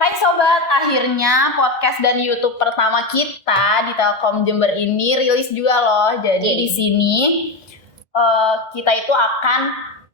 Hai sobat, akhirnya podcast dan YouTube pertama kita di Telkom Jember ini rilis juga loh. Jadi di sini kita itu akan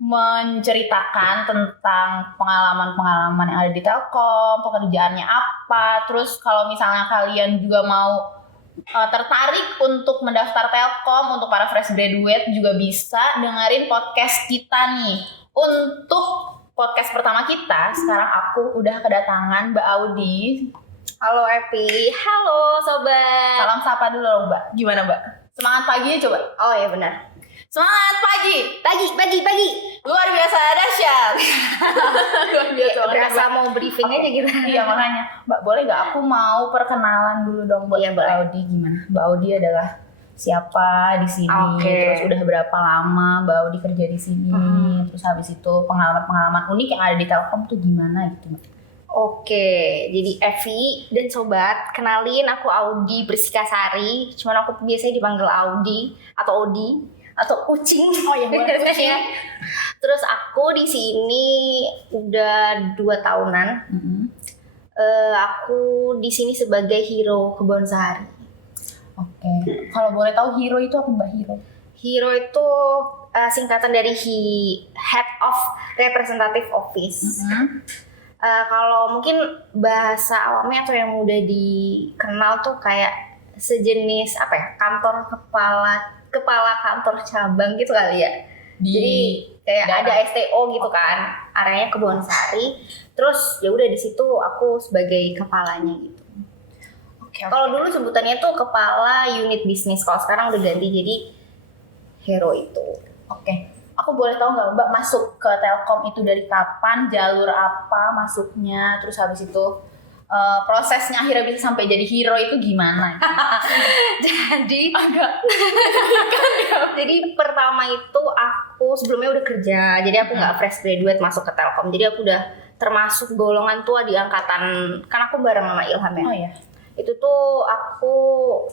menceritakan tentang pengalaman-pengalaman yang ada di Telkom, pekerjaannya apa. Terus kalau misalnya kalian juga mau tertarik untuk mendaftar Telkom untuk para fresh graduate juga bisa dengerin podcast kita nih. Untuk podcast pertama kita, sekarang aku udah kedatangan Mbak Audi. Halo Epi, halo sobat. Salam sapa dulu loh Mbak. Gimana Mbak? Semangat pagi coba. Oh ya benar. Semangat pagi. Pagi. Luar biasa dahsyat. Luar biasa. Berasa mau briefing aja gitu. Iya makanya. Mbak boleh nggak aku mau perkenalan dulu dong buat Mbak Audi gimana? Mbak Audi adalah siapa di sini? Terus udah berapa lama Mbak Audi kerja di sini? Terus habis itu pengalaman-pengalaman unik yang ada di Telkom tuh gimana gitu Mbak? Oke, jadi Evi dan sobat, kenalin aku Audi Bersikasari. Cuman aku biasanya dipanggil Audi atau Odi atau Ucing. Oh ya, boleh Ucing. Terus aku di sini udah 2 tahunan. Aku di sini sebagai hero Kebon Sari. Oke. Kalau boleh tahu hero itu apa Mbak Hero? Hero itu singkatan dari Head of Representative Office. Kalau mungkin bahasa awamnya atau yang mudah dikenal tuh kayak sejenis apa ya, kantor kepala kantor cabang gitu kali ya. Jadi kayak ada STO gitu kan, areanya Kebon Sari. Terus ya udah di situ aku sebagai kepalanya gitu. Kalau dulu sebutannya tuh kepala unit bisnis, kalau sekarang udah ganti jadi hero itu. Oke. Aku boleh tahu nggak Mbak masuk ke Telkom itu dari kapan, jalur apa masuknya, terus habis itu prosesnya akhirnya bisa sampai jadi hero itu gimana? Jadi jadi pertama itu aku sebelumnya udah kerja, jadi aku nggak fresh graduate masuk ke Telkom, jadi aku udah termasuk golongan tua di angkatan, kan aku bareng sama Ilham ya. Oh ya. Itu tuh aku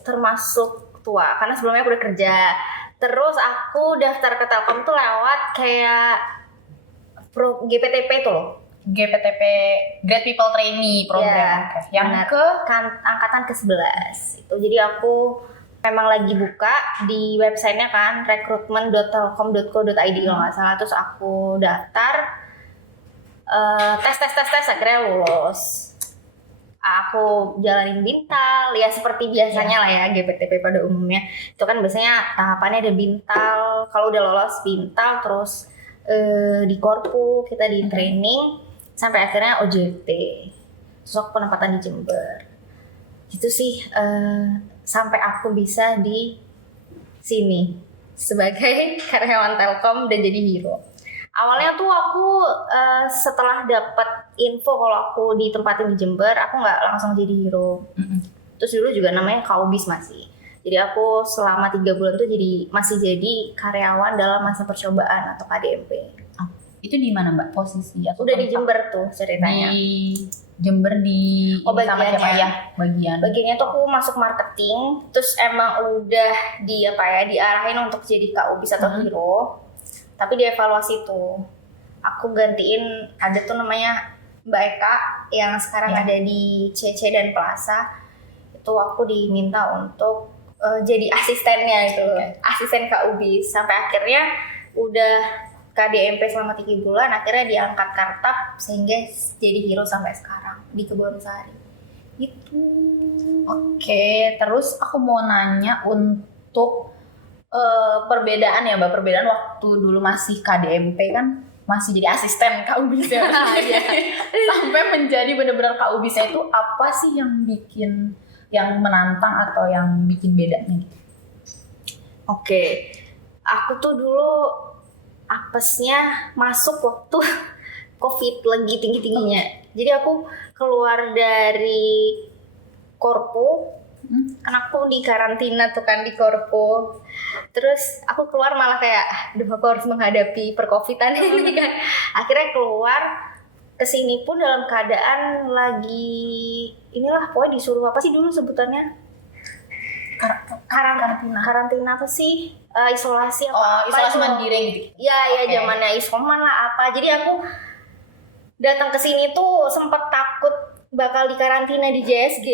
termasuk tua karena sebelumnya aku udah kerja. Terus aku daftar ke Telkom tuh lewat kayak GPTP tuh loh. GPTP Great People Trainee program. Ya, yang angkatan ke-11. Itu jadi aku memang lagi buka di websitenya kan recruitment.telkom.co.id kalau nggak salah. Terus aku daftar tes akhirnya lulus. Aku jalanin bintal ya seperti biasanya lah ya GPTP pada umumnya. Itu kan biasanya tahapannya ada bintal, kalau udah lolos bintal terus di korpu kita di training sampai akhirnya OJT. Terus aku penempatan di Jember. Gitu sih sampai aku bisa di sini sebagai karyawan Telkom dan jadi hero. Awalnya tuh aku setelah dapat info kalau aku ditempatin di Jember, aku nggak langsung jadi hero. Terus dulu juga namanya Kaubis masih. Jadi aku selama 3 bulan tuh masih jadi karyawan dalam masa percobaan atau KDMP. Itu di mana Mbak posisi? Udah di Jember tuh ceritanya. Di Jember di sama siapa ya? Bagiannya tuh aku masuk marketing, terus emang udah diarahin untuk jadi Kaubis atau hero. Tapi dievaluasi tuh, aku gantiin ada tuh namanya Mbak Eka yang sekarang ada di CC dan Plaza. Itu aku diminta untuk jadi asistennya itu, asisten Kaubis. Sampai akhirnya udah KDMP selama 3 bulan, akhirnya diangkat kartap sehingga jadi hero sampai sekarang di Kebon Sari. Gitu. Oke, terus aku mau nanya untuk perbedaan ya Mbak, perbedaan waktu dulu masih KDMP kan masih jadi asisten Kaubis ya. Sampai menjadi benar-benar Kaubis itu apa sih yang menantang atau yang bikin bedanya? Oke. Aku tuh dulu apesnya masuk waktu COVID lagi tinggi-tingginya. Jadi aku keluar dari korpu, kan aku di karantina tuh kan di korpo. Terus aku keluar malah kayak aku harus menghadapi percovidan ini kan. Akhirnya keluar kesini pun dalam keadaan lagi pokoknya disuruh apa sih dulu sebutannya? Karantina apa sih? Isolasi apa? Isolasi mandiri gitu. Ya zamannya isoman lah apa. Jadi aku datang ke sini tuh sempat takut bakal dikarantina di JSG,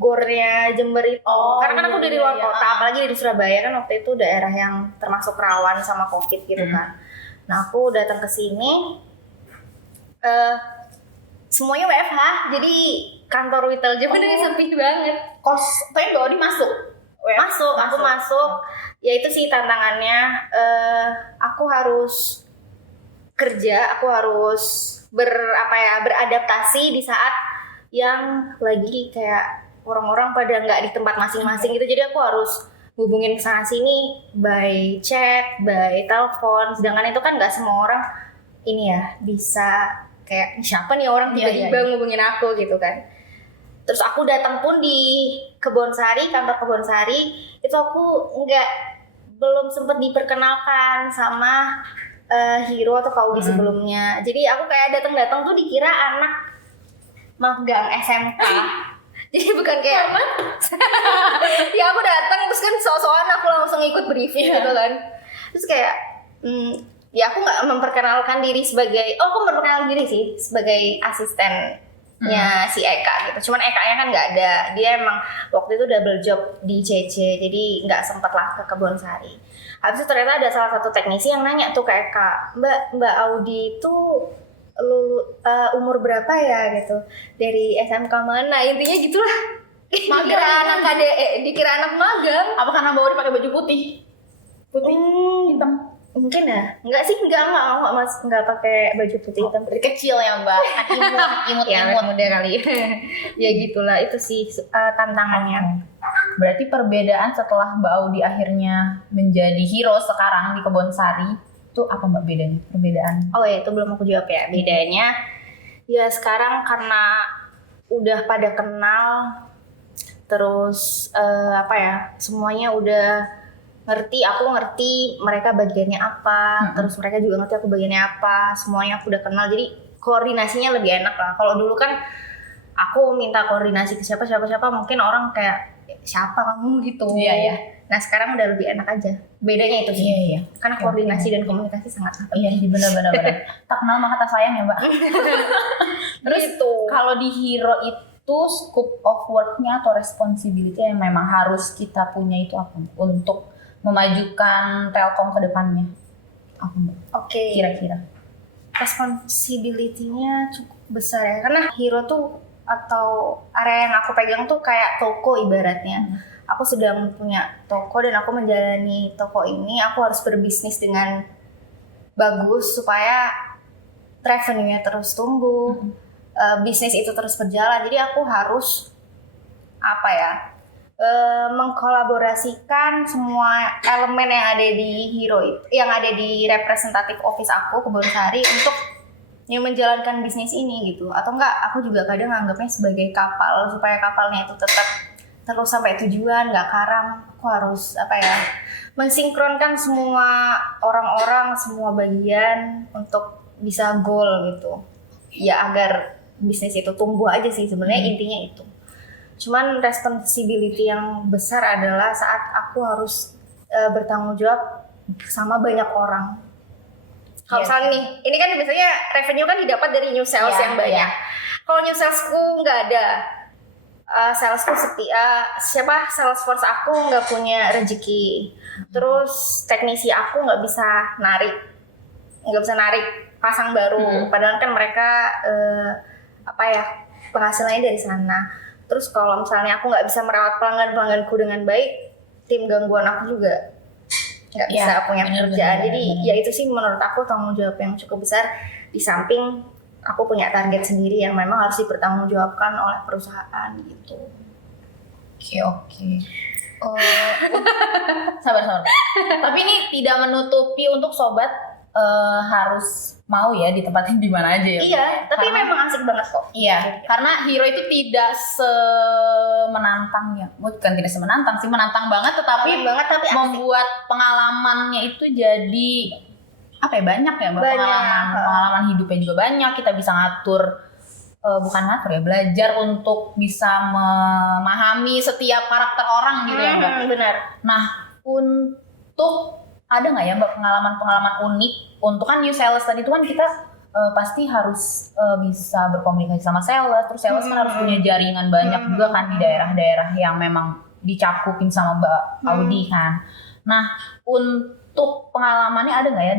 gornya Jember itu. Karena kan aku dari luar kota, apalagi dari Surabaya kan waktu itu daerah yang termasuk rawan sama COVID gitu kan. Nah aku datang ke sini, semuanya WFH, jadi kantor retail Jember sepi banget. Tapi Mbak Odi masuk? Aku masuk. Ya itu sih tantangannya. Aku harus kerja, aku harus beradaptasi di saat yang lagi kayak orang-orang pada nggak di tempat masing-masing gitu. Jadi aku harus hubungin kesana sini by chat, by telepon. Sedangkan itu kan nggak semua orang ini ya bisa kayak siapa nih orang tiba-tiba ngubungin aku gitu kan. Terus aku datang pun di Kebonsari, kantor Kebonsari, itu aku belum sempat diperkenalkan sama Hiro atau Kaugi sebelumnya. Jadi aku kayak datang tuh dikira anak magang SMK. Jadi bukan kayak apa? Ya aku datang terus kan so-soan aku langsung ikut briefing gitu kan. Terus kayak ya aku nggak memperkenalkan diri sebagai aku memperkenalkan diri sih sebagai asistennya si Eka gitu. Cuman Eka-nya kan nggak ada. Dia emang waktu itu double job di CC, jadi nggak sempet lah ke Kebonsari. Habis itu ternyata ada salah satu teknisi yang nanya tuh ke Eka, Mbak Audi itu umur berapa ya gitu, dari SMK mana, intinya gitulah. Dikira anak magang. Apa karena Mbak Odi pakai baju putih hitam? Mungkin ya, enggak pakai baju putih hitam. Dari kecil ya Mbak, imut muda kali. Ya gitulah, itu sih tantangannya. Berarti perbedaan setelah Mbak Audi akhirnya menjadi Hiro sekarang di Kebonsari, itu apa Mbak bedanya? Perbedaan? Oh ya, itu belum aku jawab ya. Bedanya ya sekarang karena udah pada kenal, terus semuanya udah ngerti, aku ngerti mereka bagiannya apa, terus mereka juga ngerti aku bagiannya apa, semuanya aku udah kenal, jadi koordinasinya lebih enak lah. Kalau dulu kan aku minta koordinasi ke siapa mungkin orang kayak siapa kamu gitu. Iya. Nah sekarang udah lebih enak aja. Bedanya itu sih. Iya. Karena koordinasi dan komunikasi sangat penting. Iya, benar. Tak kenal maka tak sayang ya Mbak. Terus gitu. Kalau di Hiro itu scope of work-nya atau responsibility yang memang harus kita punya itu apa untuk memajukan Telkom ke depannya? Apa Mbak? Oke. Kira-kira. Responsibility-nya cukup besar ya. Karena Hiro tuh atau area yang aku pegang tuh kayak toko ibaratnya. Aku sedang punya toko dan aku menjalani toko ini, aku harus berbisnis dengan bagus supaya revenue-nya terus tumbuh, bisnis itu terus berjalan. Jadi aku harus mengkolaborasikan semua elemen yang ada di Hiro itu, yang ada di representatif office aku Kebonsari untuk yang menjalankan bisnis ini gitu. Atau enggak, aku juga kadang anggapnya sebagai kapal supaya kapalnya itu tetap terus sampai tujuan, nggak karam. Aku harus mensinkronkan semua orang-orang, semua bagian untuk bisa goal gitu ya, agar bisnis itu tumbuh aja sih sebenarnya. Intinya itu. Cuman responsibility yang besar adalah saat aku harus bertanggung jawab sama banyak orang. Kalau misalnya nih, ini kan biasanya revenue kan didapat dari new sales yang banyak. Kalau new salesku nggak ada, salesku sales force aku nggak punya rezeki, terus teknisi aku nggak bisa narik pasang baru, padahal kan mereka penghasilannya dari sana. Terus kalau misalnya aku nggak bisa merawat pelangganku dengan baik, tim gangguan aku juga nggak bisa punya kerjaan. Jadi ya itu sih menurut aku tanggung jawab yang cukup besar, di samping aku punya target sendiri yang memang harus dipertanggungjawabkan oleh perusahaan gitu. Oke. Sabar. Tapi ini tidak menutupi untuk sobat harus mau ya ditempatin di mana aja ya. Iya, tapi memang asik banget kok. Iya, karena Hiro itu tidak semenantang ya. Bukan tidak semenantang sih, menantang banget tapi membuat pengalamannya itu jadi banyak ya, Mbak. Pengalaman hidupnya juga banyak. Kita bisa belajar untuk bisa memahami setiap karakter orang gitu ya, Mbak. Benar. Nah, untuk ada nggak ya Mbak pengalaman-pengalaman unik untuk kan new sales tadi itu kan kita pasti harus bisa berkomunikasi sama sales. Terus sales kan harus punya jaringan banyak juga kan di daerah-daerah yang memang dicakupin sama Mbak Audi kan. Nah, untuk pengalamannya ada nggak ya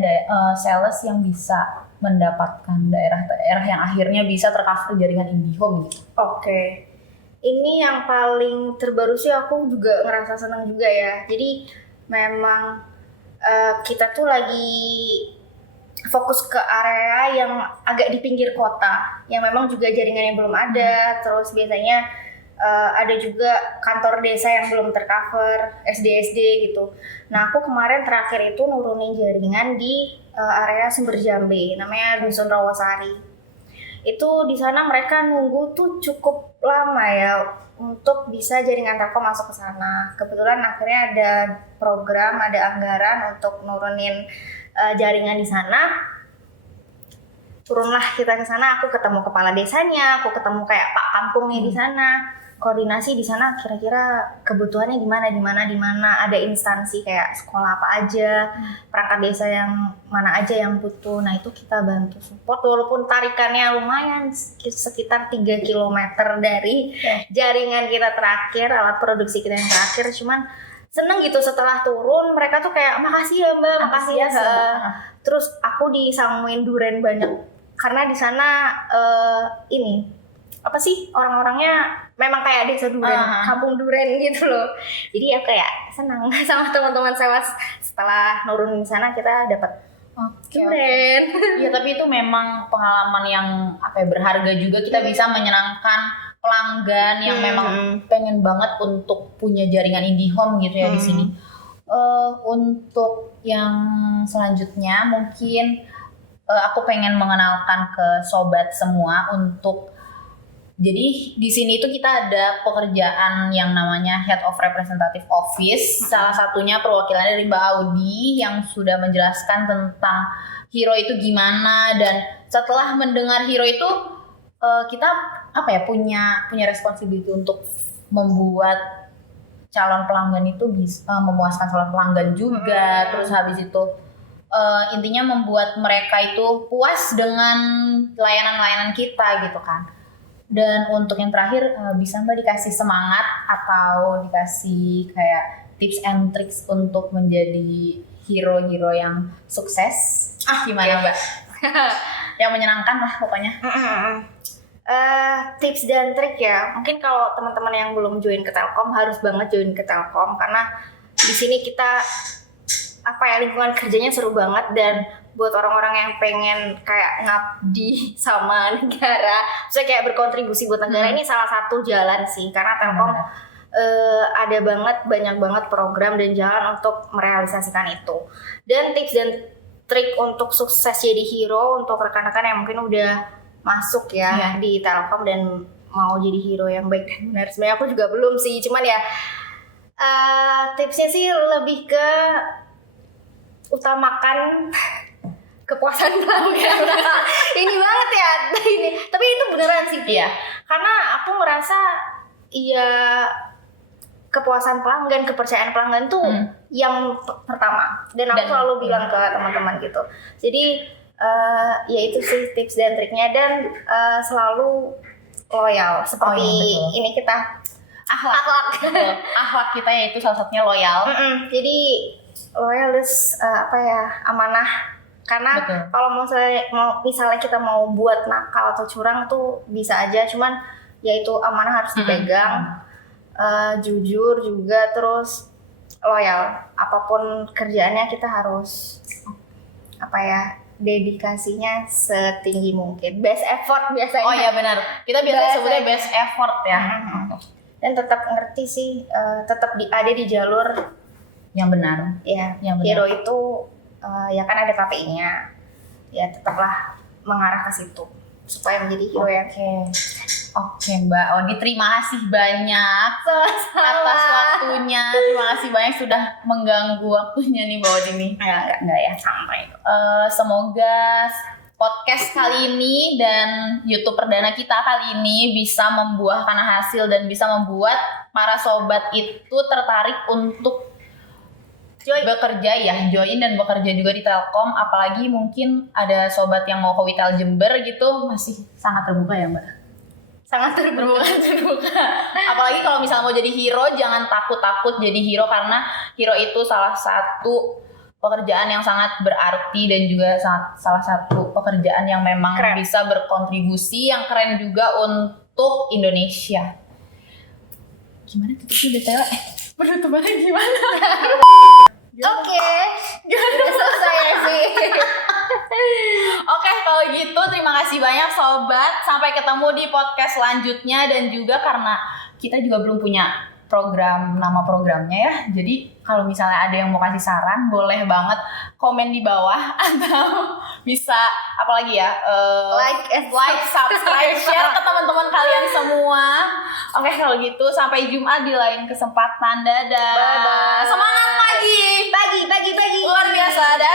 sales yang bisa mendapatkan daerah-daerah yang akhirnya bisa tercover jaringan IndiHome gitu? Oke. Ini yang paling terbaru sih aku juga ngerasa senang juga ya. Jadi memang kita tuh lagi fokus ke area yang agak di pinggir kota, yang memang juga jaringannya belum ada. Terus biasanya ada juga kantor desa yang belum tercover, SD gitu. Nah, aku kemarin terakhir itu nurunin jaringan di area Sumber Jambe, namanya Dusun Rawasari. Itu di sana mereka nunggu tuh cukup lama ya untuk bisa jaringan Telkom masuk ke sana. Kebetulan akhirnya ada program, ada anggaran untuk nurunin jaringan di sana. Turunlah kita ke sana, aku ketemu kepala desanya, aku ketemu kayak Pak Kampungnya di sana, koordinasi di sana kira-kira kebutuhannya di mana, ada instansi kayak sekolah apa aja, perangkat desa yang mana aja yang butuh. Nah, itu kita bantu support walaupun tarikannya lumayan sekitar 3 km dari jaringan kita terakhir, alat produksi kita yang terakhir, cuman seneng gitu setelah turun mereka tuh kayak makasih ya Mbak, makasih ya. Terus aku disangguin duren banyak karena di sana ini apa sih orang-orangnya memang kayak desa duren, kampung duren gitu loh. Jadi aku kayak senang sama teman-teman sales setelah nurun di sana kita dapat duren. Iya, tapi itu memang pengalaman yang berharga juga. Kita bisa menyenangkan pelanggan yang memang pengen banget untuk punya jaringan IndiHome gitu ya di sini. Untuk yang selanjutnya mungkin aku pengen mengenalkan ke sobat semua untuk jadi di sini itu kita ada pekerjaan yang namanya Head of Representative Office. Salah satunya perwakilannya dari Mbak Audi yang sudah menjelaskan tentang hero itu gimana, dan setelah mendengar hero itu kita punya responsibility untuk membuat calon pelanggan itu bisa memuaskan calon pelanggan juga. Terus habis itu intinya membuat mereka itu puas dengan layanan-layanan kita gitu kan. Dan untuk yang terakhir bisa Mbak dikasih semangat atau dikasih kayak tips and tricks untuk menjadi hero-hero yang sukses. Gimana Mbak? Yang menyenangkan lah pokoknya. Tips dan trik ya, mungkin kalau teman-teman yang belum join ke Telkom harus banget join ke Telkom karena di sini kita lingkungan kerjanya seru banget, dan buat orang-orang yang pengen kayak ngabdi sama negara, maksudnya kayak berkontribusi buat negara, ini salah satu jalan sih, karena Telkom ada banyak banget program dan jalan untuk merealisasikan itu. Dan tips dan trik untuk sukses jadi hero untuk rekan-rekan yang mungkin udah masuk ya di Telkom dan mau jadi hero yang baik dan benar. Sebenarnya aku juga belum sih, cuman ya tipsnya sih lebih ke utamakan kepuasan pelanggan. Ini banget ya ini, tapi itu beneran sih ya. Karena aku merasa kepuasan pelanggan, kepercayaan pelanggan tuh yang pertama, dan aku selalu bilang ke teman-teman gitu. Jadi ya itu sih tips dan triknya, dan selalu loyal seperti ini kita akhlak kita yaitu salah satunya loyal. Jadi loyal amanah, karena kalau misalnya kita mau buat nakal atau curang tuh bisa aja, cuman yaitu amanah harus dipegang, jujur juga, terus loyal. Apapun kerjaannya kita harus dedikasinya setinggi mungkin, best effort biasanya. Oh iya benar, kita biasanya sebutnya best effort ya. Dan tetap ngerti sih, tetap ada di jalur yang benar. Ya, yang hero benar. Itu ya kan ada KPI-nya, ya tetaplah mengarah ke situ supaya menjadi hero yang Oke Mbak Audi, terima kasih banyak atas waktunya. Terima kasih banyak sudah mengganggu waktunya nih Mbak Audi nih. Enggak ya, sampai. Semoga podcast kali ini dan YouTube perdana kita kali ini bisa membuahkan hasil dan bisa membuat para sobat itu tertarik untuk bekerja ya, join dan bekerja juga di Telkom. Apalagi mungkin ada sobat yang mau ke Witel Jember gitu, masih sangat terbuka ya Mbak. Sangat terbuka. Apalagi kalau misalnya mau jadi hero, jangan takut-takut jadi hero, karena hero itu salah satu pekerjaan yang sangat berarti dan juga salah satu pekerjaan yang memang keren. Bisa berkontribusi yang keren juga untuk Indonesia. Gimana tutupnya detail? Penutupannya gimana? Oke. Udah selesai ya sih. Oke, kalau gitu terima kasih banyak sobat. Sampai ketemu di podcast selanjutnya, dan juga karena kita juga belum punya nama programnya ya. Jadi kalau misalnya ada yang mau kasih saran, boleh banget komen di bawah atau bisa apalagi ya like, subscribe, share ke teman-teman kalian semua. Oke, kalau gitu sampai Jumat di lain kesempatan. Dadah. Bye-bye. Semangat pagi. Pagi. Luar biasa. Dadah.